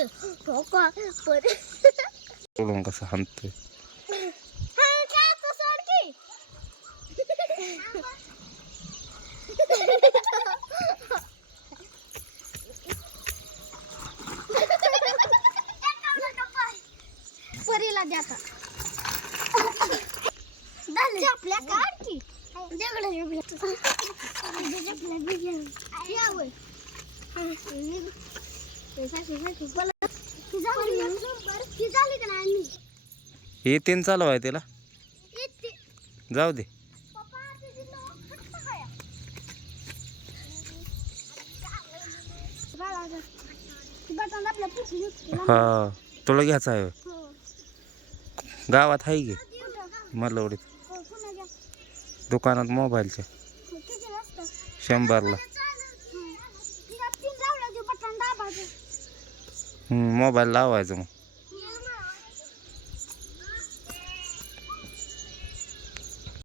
Pokok, pokok. Tolong kasih hantu. jatuh. हे तीन चालू आहे त्याला जाऊ दे हा तुला घ्यायचा आहे गावात आहे की मला दुकानात मोबाईलच्या शंभरला मोबाईल लावायचा मग